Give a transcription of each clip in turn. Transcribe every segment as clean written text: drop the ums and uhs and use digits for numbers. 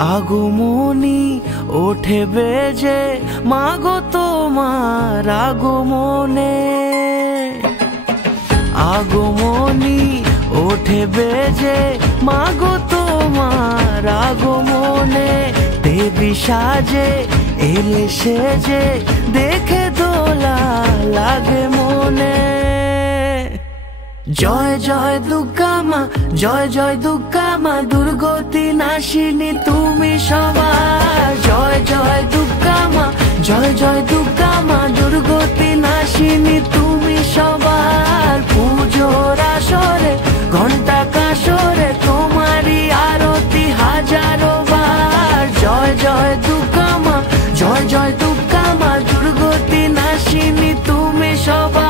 আগমনী ওঠে বেজে মাগো তোমার আগমনে, আগমনী ওঠে বেজে মাগো তোমার আগমনে। দেবী সাজে এলে সেজে দেখে দোলা লাগে মনে। জয় জয় দুর্গা মা, জয় জয় দুর্গা মা, দুর্গতি নাশিনী তুমি সবার। জয় জয় দুর্গা মা, জয় জয় দুর্গা মা, দুর্গতি নাশিনী তুমি সবার। পুজোর আসরে ঘন্টা কাসরে তোমারই আরতি হাজারো বার। জয় জয় দুর্গা মা, জয় জয় দুর্গা মা, দুর্গতি নাশিনী তুমি সবার।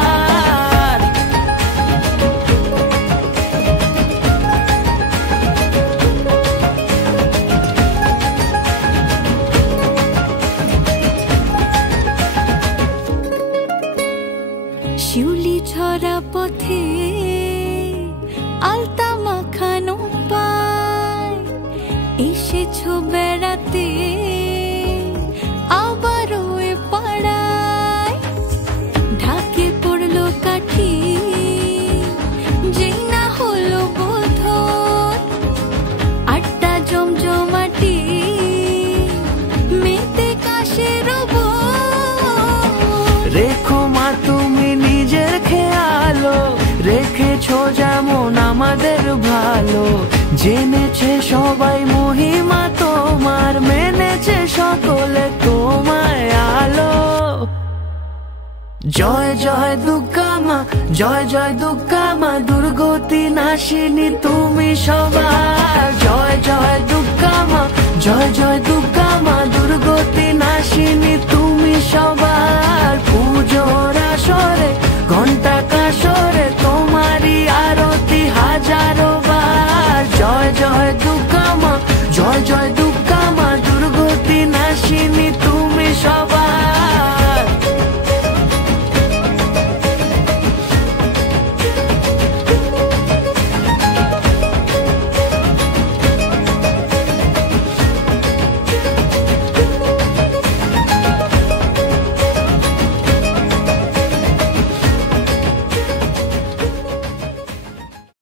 শিউলি ছড়া পথে আলতা মাখানো পায়, এসেছো বেড়াতে আবারও এ পাড়ায়। ঢাকে পড়লো কাঠি যেই না হলো বোধন, আটটা জমজমাটি মেতে কাশের রেখো মা তুমি নিজের খেয়ালো, রেখেছো যেমন আমাদের ভালো। জেনেছে সবাই মহিমা তোমার, মেনেছে সকলে তোমায় আলো। জয় জয় দুর্গা মা, জয় জয় দুর্গা মা, দুর্গতি নাশিনী তুমি সবার। জয় জয় দুর্গা মা, জয় জয় দুর্গা মা, দুর্গতি নাশিনী তুমি সবার। পুজোর আসরে ঘন্টা কাসরে তোমারই আরতি হাজারো বার। জয় জয় দুর্গা মা, জয় জয়